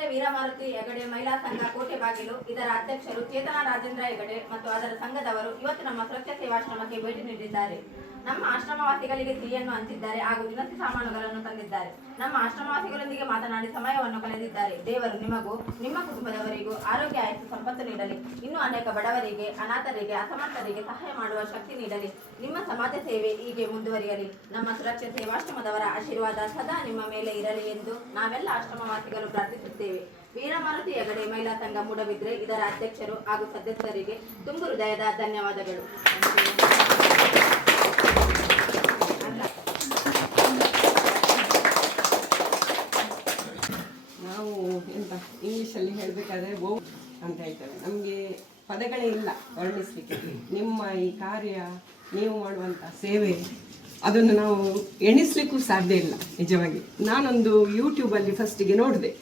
ಮೂಡಬಿದ್ರೆ ವೀರಮಾರುತಿ ಹೆಗಡೆ ಮಹಿಳಾ ಸಂಘ ಕೋಟೆಬಾಗಿಲು ಇದರ ಅಧ್ಯಕ್ಷರು ಚೇತನಾ ರಾಜೇಂದ್ರ ಹೆಗಡೆ ಮತ್ತು ಅದರ ಸಂಘದವರು ಇವತ್ತು ನಮ್ಮ ಸುರಕ್ಷಾ ಸೇವಾಶ್ರಮಕ್ಕೆ ಭೇಟಿ ನೀಡಿದ್ದಾರೆ. ನಮ್ಮ ಆಶ್ರಮವಾಸಿಗಳಿಗೆ ಸಿಹಿಯನ್ನು ಹಂಚಿದ್ದಾರೆ ಹಾಗೂ ದಿನಸಿ ಸಾಮಾನುಗಳನ್ನು ತಂದಿದ್ದಾರೆ. ನಮ್ಮ ಆಶ್ರಮವಾಸಿಗಳೊಂದಿಗೆ ಮಾತನಾಡಿ ಸಮಯವನ್ನು ಕಳೆದಿದ್ದಾರೆ. ದೇವರು ನಿಮಗೂ ನಿಮ್ಮ ಕುಟುಂಬದವರಿಗೂ ಆರೋಗ್ಯ ಆಯಸ್ಸು ಸಂಪತ್ತು ನೀಡಲಿ. ಇನ್ನೂ ಅನೇಕ ಬಡವರಿಗೆ, ಅನಾಥರಿಗೆ, ಅಸಮರ್ಥರಿಗೆ ಸಹಾಯ ಮಾಡುವ ಶಕ್ತಿ ನೀಡಲಿ. ನಿಮ್ಮ ಸಮಾಜ ಸೇವೆ ಹೀಗೆ ಮುಂದುವರಿಯಲಿ. ನಮ್ಮ ಸುರಕ್ಷಾ ಸೇವಾಶ್ರಮದವರ ಆಶೀರ್ವಾದ ಸದಾ ನಿಮ್ಮ ಮೇಲೆ ಇರಲಿ ಎಂದು ನಾವೆಲ್ಲ ಆಶ್ರಮವಾಸಿಗಳು ಪ್ರಾರ್ಥಿಸುತ್ತೇವೆ. ವೀರಮಾರುತಿ ಹೆಗಡೆ ಮಹಿಳಾ ಸಂಘ ಮೂಡಬಿದ್ರೆ ಇದರ ಅಧ್ಯಕ್ಷರು ಹಾಗೂ ಸದಸ್ಯರಿಗೆ ತುಂಬು ಹೃದಯದ ಧನ್ಯವಾದಗಳು. ನಾವು ಎಂತ ಇಂಗ್ಲೀಷಲ್ಲಿ ಹೇಳಬೇಕಾದ್ರೆ ವೋ ಅಂತ ಹೇಳ್ತೇವೆ. ನಮಗೆ ಪದಗಳೇ ಇಲ್ಲ ವರ್ಣಿಸಲಿಕ್ಕೆ. ನಿಮ್ಮ ಈ ಕಾರ್ಯ, ನೀವು ಮಾಡುವಂಥ ಸೇವೆ, ಅದನ್ನು ನಾವು ಎಣಿಸ್ಲಿಕ್ಕೂ ಸಾಧ್ಯ ಇಲ್ಲ ನಿಜವಾಗಿ. ನಾನೊಂದು ಯೂಟ್ಯೂಬಲ್ಲಿ ಫಸ್ಟಿಗೆ ನೋಡಿದೆ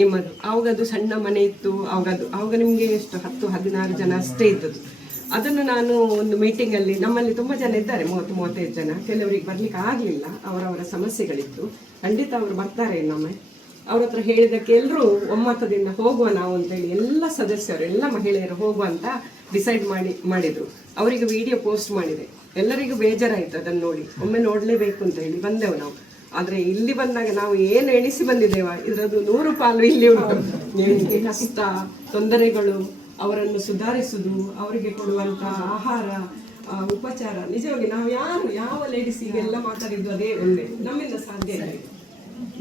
ನಿಮ್ಮದು. ಆವಾಗದು ಸಣ್ಣ ಮನೆ ಇತ್ತು. ಆವಾಗ ನಿಮಗೆ ಎಷ್ಟು 10-16 ಜನ ಅಷ್ಟೇ ಇದ್ದದ್ದು. ಅದನ್ನು ನಾನು ಒಂದು ಮೀಟಿಂಗಲ್ಲಿ, ನಮ್ಮಲ್ಲಿ ತುಂಬ ಜನ ಇದ್ದಾರೆ, 30-35 ಜನ. ಕೆಲವರಿಗೆ ಬರಲಿಕ್ಕೆ ಆಗಲಿಲ್ಲ, ಅವರವರ ಸಮಸ್ಯೆಗಳಿತ್ತು. ಖಂಡಿತ ಅವರು ಬರ್ತಾರೆ ಇನ್ನೊಮ್ಮೆ. ಅವ್ರ ಹತ್ರ ಹೇಳಿದ್ದಕ್ಕೆ ಎಲ್ಲರೂ ಒಮ್ಮತದಿಂದ ಹೋಗುವ ನಾವು ಅಂತೇಳಿ ಎಲ್ಲ ಸದಸ್ಯರು, ಎಲ್ಲ ಮಹಿಳೆಯರು ಹೋಗುವ ಅಂತ ಡಿಸೈಡ್ ಮಾಡಿದರು. ಅವರಿಗೆ ವಿಡಿಯೋ ಪೋಸ್ಟ್ ಮಾಡಿದೆ. ಎಲ್ಲರಿಗೂ ಬೇಜಾರಾಯಿತು ಅದನ್ನು ನೋಡಿ. ಒಮ್ಮೆ ನೋಡಲೇಬೇಕು ಅಂತ ಹೇಳಿ ಬಂದೆವು ನಾವು. ಆದರೆ ಇಲ್ಲಿ ಬಂದಾಗ ನಾವು ಏನು ಎಣಿಸಿ ಬಂದಿದ್ದೇವ, ಇದರದ್ದು 100 ಪಾಲು ಇಲ್ಲಿ ಉಂಟು. ನಿಮಗೆ ಕಷ್ಟ, ತೊಂದರೆಗಳು, ಅವರನ್ನು ಸುಧಾರಿಸುವುದು, ಅವರಿಗೆ ಕೊಡುವಂಥ ಆಹಾರ, ಉಪಚಾರ. ನಿಜವಾಗಿ ನಾವು ಯಾವ ಲೇಡೀಸ್ ಈಗೆಲ್ಲ ಮಾತಾಡಿದ್ದು ಅದೇ ಒಂದೇ. ನಮ್ಮಿಂದ ಸಾಧ್ಯ ಇಲ್ಲ.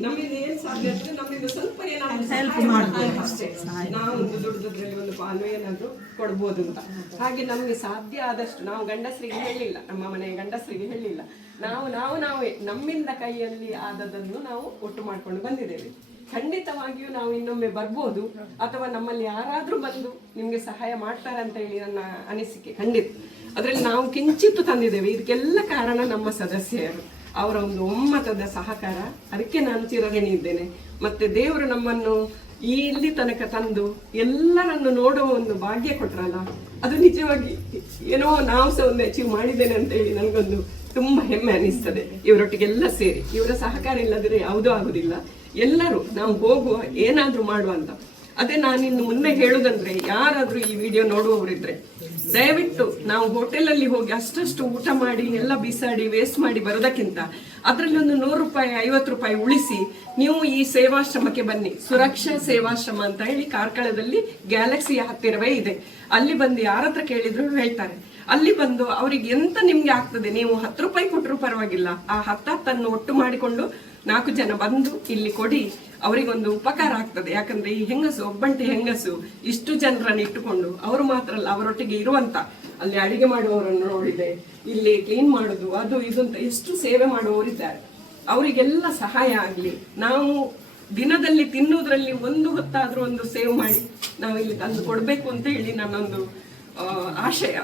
ನಮ್ಮಿಂದ ಏನು ಸಾಧ್ಯ ಅಂದರೆ ನಮ್ಮಿಂದ ಸ್ವಲ್ಪ ಏನಾದರೂ ಅಷ್ಟೇ. ನಾವು ಒಂದು ದುಡ್ಡದ್ರಲ್ಲಿ ಒಂದು ಪಾಲು ಏನಾದರೂ ಕೊಡ್ಬೋದು ಅಂತ. ಹಾಗೆ ನಮಗೆ ಸಾಧ್ಯ ಆದಷ್ಟು ನಾವು ಗಂಡಸರಿಗೆ ಹೇಳಿಲ್ಲ, ನಮ್ಮ ಮನೆಯ ಗಂಡಸರಿಗೆ ಹೇಳಿಲ್ಲ. ನಾವೇ ನಮ್ಮಿಂದ ಕೈಯಲ್ಲಿ ಆದದನ್ನು ನಾವು ಒಟ್ಟು ಮಾಡ್ಕೊಂಡು ಬಂದಿದ್ದೇವೆ. ಖಂಡಿತವಾಗಿಯೂ ನಾವು ಇನ್ನೊಮ್ಮೆ ಬರ್ಬೋದು, ಅಥವಾ ನಮ್ಮಲ್ಲಿ ಯಾರಾದರೂ ಬಂದು ನಿಮಗೆ ಸಹಾಯ ಮಾಡ್ತಾರೆ ಅಂತ ಹೇಳಿ ನನ್ನ ಅನಿಸಿಕೆ. ಖಂಡಿತ ಅದರಲ್ಲಿ ನಾವು ಕಿಂಚಿತ್ತು ತಂದಿದ್ದೇವೆ. ಇದಕ್ಕೆಲ್ಲ ಕಾರಣ ನಮ್ಮ ಸದಸ್ಯರು, ಅವರ ಒಂದು ಒಮ್ಮತದ ಸಹಕಾರ. ಅದಕ್ಕೆ ನಾನು ಚಿರಋಣಿ ಇದ್ದೇನೆ. ಮತ್ತೆ ದೇವರು ನಮ್ಮನ್ನು ಇಲ್ಲಿ ತನಕ ತಂದು ಎಲ್ಲರನ್ನು ನೋಡುವ ಒಂದು ಭಾಗ್ಯ ಕೊಟ್ರಲ್ಲ, ಅದು ನಿಜವಾಗಿ ಏನೋ ನಾವು ಸಹ ಒಂದು ಅಚೀವ್ ಮಾಡಿದ್ದೇನೆ ಅಂತ ಹೇಳಿ ನನಗೊಂದು ತುಂಬ ಹೆಮ್ಮೆ ಅನಿಸ್ತದೆ. ಇವರೊಟ್ಟಿಗೆಲ್ಲ ಸೇರಿ, ಇವರ ಸಹಕಾರ ಇಲ್ಲದಿದ್ರೆ ಯಾವುದೂ ಆಗುದಿಲ್ಲ. ಎಲ್ಲರೂ ನಾವು ಹೋಗುವ, ಏನಾದರೂ ಮಾಡುವ ಅಂತ. ಅದೇ ನಾನಿನ್ನು ಮುನ್ನೆ ಹೇಳುದಂದ್ರೆ, ಯಾರಾದರೂ ಈ ವಿಡಿಯೋ ನೋಡುವವರಿದ್ರೆ ದಯವಿಟ್ಟು ನಾವು ಹೋಟೆಲಲ್ಲಿ ಹೋಗಿ ಅಷ್ಟಷ್ಟು ಊಟ ಮಾಡಿ ಎಲ್ಲ ಬಿಸಾಡಿ ವೇಸ್ಟ್ ಮಾಡಿ ಬರೋದಕ್ಕಿಂತ ಅದರಲ್ಲಿ ಒಂದು 100 ರೂಪಾಯಿ 50 ರೂಪಾಯಿ ಉಳಿಸಿ ನೀವು ಈ ಸೇವಾಶ್ರಮಕ್ಕೆ ಬನ್ನಿ. ಸುರಕ್ಷಾ ಸೇವಾಶ್ರಮ ಅಂತ ಹೇಳಿ ಕಾರ್ಕಳದಲ್ಲಿ ಗ್ಯಾಲಕ್ಸಿಯ ಹತ್ತಿರವೇ ಇದೆ. ಅಲ್ಲಿ ಬಂದು ಯಾರ ಹತ್ರ ಕೇಳಿದ್ರು ಹೇಳ್ತಾರೆ. ಅಲ್ಲಿ ಬಂದು ಅವ್ರಿಗೆ ಎಂತ ನಿಮ್ಗೆ ಆಗ್ತದೆ, ನೀವು 10 ರೂಪಾಯಿ ಕೊಟ್ಟರು ಪರವಾಗಿಲ್ಲ, ಆ 10 ಒಟ್ಟು ಮಾಡಿಕೊಂಡು 4 ಜನ ಬಂದು ಇಲ್ಲಿ ಕೊಡಿ, ಅವರಿಗೊಂದು ಉಪಕಾರ ಆಗ್ತದೆ. ಯಾಕಂದ್ರೆ ಈ ಹೆಂಗಸು, ಒಬ್ಬಂಟಿ ಹೆಂಗಸು, ಇಷ್ಟು ಜನರನ್ನು ಇಟ್ಟುಕೊಂಡು, ಅವರು ಮಾತ್ರ ಅಲ್ಲ, ಅವರೊಟ್ಟಿಗೆ ಇರುವಂತ ಅಲ್ಲಿ ಅಡಿಗೆ ಮಾಡುವವರನ್ನು ನೋಡಿದೆ, ಇಲ್ಲಿ ಕ್ಲೀನ್ ಮಾಡೋದು, ಅದು ಇದು ಅಂತ ಎಷ್ಟು ಸೇವೆ ಮಾಡುವವರಿದ್ದಾರೆ. ಅವರಿಗೆಲ್ಲ ಸಹಾಯ ಆಗಲಿ. ನಾವು ದಿನದಲ್ಲಿ ತಿನ್ನುವುದರಲ್ಲಿ ಒಂದು ಹೊತ್ತಾದ್ರೂ ಒಂದು ಸೇವ್ ಮಾಡಿ ನಾವು ಇಲ್ಲಿ ತಂದು ಕೊಡಬೇಕು ಅಂತ ಹೇಳಿ ನನ್ನೊಂದು ಆಶಯ.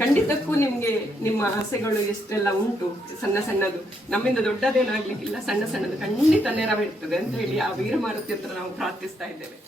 ಖಂಡಿತಕ್ಕೂ ನಿಮ್ಗೆ ನಿಮ್ಮ ಆಸೆಗಳು ಎಷ್ಟೆಲ್ಲ ಉಂಟು, ಸಣ್ಣ ಸಣ್ಣದು, ನಮ್ಮಿಂದ ದೊಡ್ಡದೇನಾಗ್ಲಿಕ್ಕಿಲ್ಲ, ಸಣ್ಣ ಸಣ್ಣದು ಖಂಡಿತ ನೆರವೇರ್ತದೆ ಅಂತ ಹೇಳಿ ಆ ವೀರಮಾರುತಿ ಹತ್ರ ನಾವು ಪ್ರಾರ್ಥಿಸ್ತಾ ಇದ್ದೇವೆ.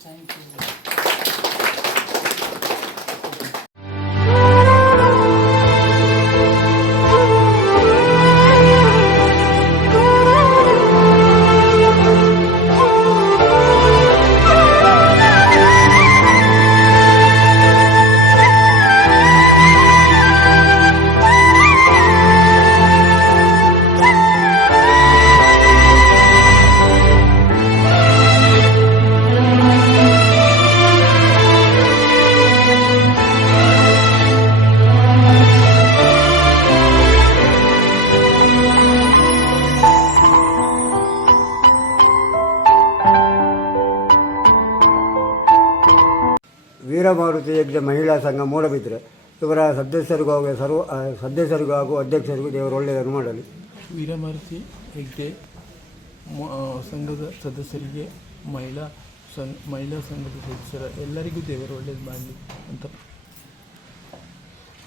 ವೀರಮಾರುತಿ ಹೆಗ್ಡೆ ಮಹಿಳಾ ಸಂಘ ಮೂಡಬಿದ್ರೆ ಇವರ ಸದಸ್ಯರಿಗೂ ಹಾಗೂ ಅಧ್ಯಕ್ಷರಿಗೂ ದೇವರು ಒಳ್ಳೆಯದನ್ನು ಮಾಡಲಿ. ವೀರಮಾರುತಿ ಹೆಗ್ಡೆ ಸಂಘದ ಸದಸ್ಯರಿಗೆ, ಮಹಿಳಾ ಸಂಘದ ಸದಸ್ಯರ ಎಲ್ಲರಿಗೂ ದೇವರು ಒಳ್ಳೆಯದು ಮಾಡಲಿ ಅಂತ.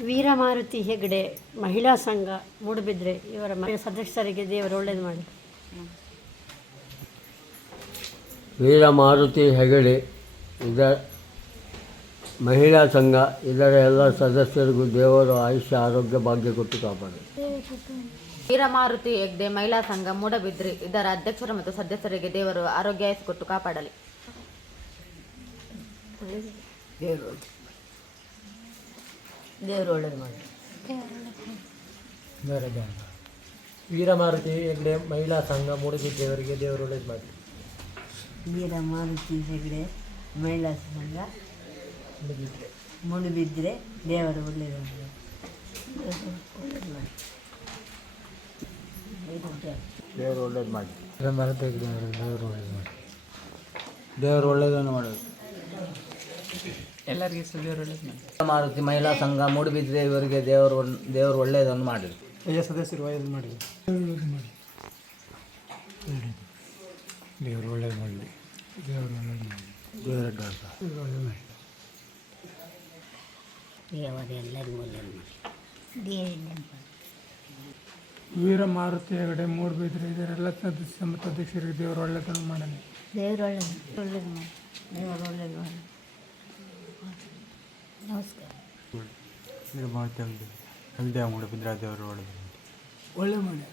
ವೀರಮಾರುತಿ ಹೆಗ್ಡೆ ಮಹಿಳಾ ಸಂಘ ಮೂಡಬಿದ್ರೆ ಇವರ ಸದಸ್ಯರಿಗೆ ದೇವರು ಒಳ್ಳೆಯದು ಮಾಡಲಿ. ವೀರಮಾರುತಿ ಹೆಗಡೆ ಮಹಿಳಾ ಸಂಘ ಇದರ ಎಲ್ಲ ಸದಸ್ಯರಿಗೂ ದೇವರು ಆಯುಷ್ಯ ಆರೋಗ್ಯ ಭಾಗ್ಯ ಕೊಟ್ಟು ಕಾಪಾಡಿ. ವೀರಮಾರುತಿ ಹೆಗ್ಡೆ ಮಹಿಳಾ ಸಂಘ ಮೂಡಬಿದ್ರೆ ಇದರ ಅಧ್ಯಕ್ಷರು ಮತ್ತು ಸದಸ್ಯರಿಗೆ ದೇವರು ಆರೋಗ್ಯ ಕೊಟ್ಟು ಕಾಪಾಡಲಿ. ದೇವರು ಒಳ್ಳೇದು ಮಾಡಿ. ವೀರಮಾರುತಿ ಹೆಗ್ಡೆ ಮಹಿಳಾ ಸಂಘ ಮೂಡುಬಿದ್ರೆಯವರಿಗೆ ದೇವರು ಒಳ್ಳೇದು ಮಾಡಿ. ವೀರಮಾರುತಿ ಹೆಗ್ಡೆ ಮಹಿಳಾ ಸಂಘ ಮೂಡುಬಿದ್ರೆ ದೇವರು ಒಳ್ಳೆಯದು ಮಾಡಿ. ದೇವರು ಒಳ್ಳೇದು ಮಾಡಿ. ವೀರಮಾರುತಿ ಹೆಗ್ಡೆ ದೇವರು ಒಳ್ಳೇದು ಮಾಡಿ. ದೇವರು ಒಳ್ಳೆಯದನ್ನು ಮಾಡೋದು. ಎಲ್ಲರಿಗೆ ಸಹ ದೇವರು ಒಳ್ಳೇದು ಮಾಡಿ. ಮಾರುತಿ ಮಹಿಳಾ ಸಂಘ ಮೂಡುಬಿದ್ರೆ ಇವರಿಗೆ ದೇವರು ಒಳ್ಳೆಯದನ್ನು ಮಾಡಿರಿ. ಎಲ್ಲ ಸದಸ್ಯರು ಒಳ್ಳೆಯದು ಮಾಡಿ. ದೇವರು ಒಳ್ಳೇದು ಮಾಡಲಿ. ದೇವರು ಒಳ್ಳೇದು ಮಾಡಿ. ದೇವರ ಒಳ್ಳೇದು ಮಾಡಿ. ಎಲ್ಲರಿಗೂ ಒಳ್ಳೆಯದು ಮಾಡಿ. ವೀರಮಾರುತಿ ಹೆಗಡೆ ಮೂಡುಬಿದ್ರೆ ಇದರೆಲ್ಲ ಸದಸ್ಯರಿಗೆ ದೇವರು ಒಳ್ಳೆಯದನ್ನು ಮಾಡಲಿ. ದೇವರು ಒಳ್ಳೇದು ಮಾಡಿ. ದೇವರು ಒಳ್ಳೇದು ಮಾಡಿ. ನಮಸ್ಕಾರ. ವೀರಮಾರುತಿ ಹೆಗ್ಡೆ ಮೂಡುಬಿದ್ರೆ ದೇವರು ಒಳ್ಳೆಯದು ಮಾಡಿ. ಒಳ್ಳೆ ಮಾಡಿ.